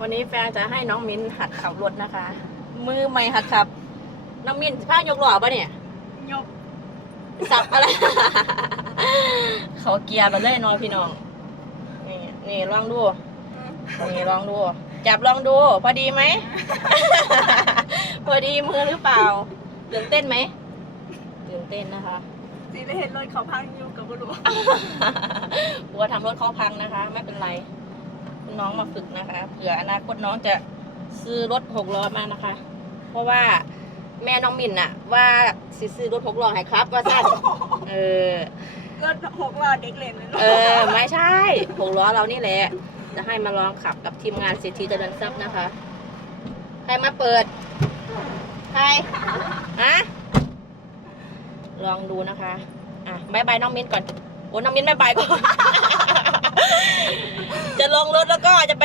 วันนี้แฟนจะให้น้องมิ้นหัดขับรถนะคะ มือใหม่หัดขับ น้องมิ้นพายกหล่อปะเนี่ย ยก สับอะไร เขาเกียร์เราเลยเนอนพี่น้อง นี่นี่ลองดู นี่ลองดู จับลองดู พอดีไหม พอดีมือหรือเปล่า ตื่นเต้นไหม ตื่นเต้นนะคะ สีได้เห็นรถเขาพังอยู่กับบุรุษกลัวทำรถเขาพังนะคะ ไม่เป็นไร น้องมาฝึกนะคะ เผื่ออนาคตน้องจะซื้อรถหกล้อมานะคะ เพราะว่าแม่น้องมินน่ะ ว่าสิซื้อรถหกล้อให้ครับ ว่าสั้นเออรถหกล้อเด็กเล่นเลยเออ ไม่ใช่หกล้อเรานี่แหละ จะให้มาลองขับกับทีมงานเศรษฐีเจริญทรัพย์นะคะให้มาเปิดใครฮะลองดูนะคะ อะบายบายน้องมิ้นก่อน โอ้น้องมิ้นบายบายก่อนจะ ลงรถแล้วก็จะไป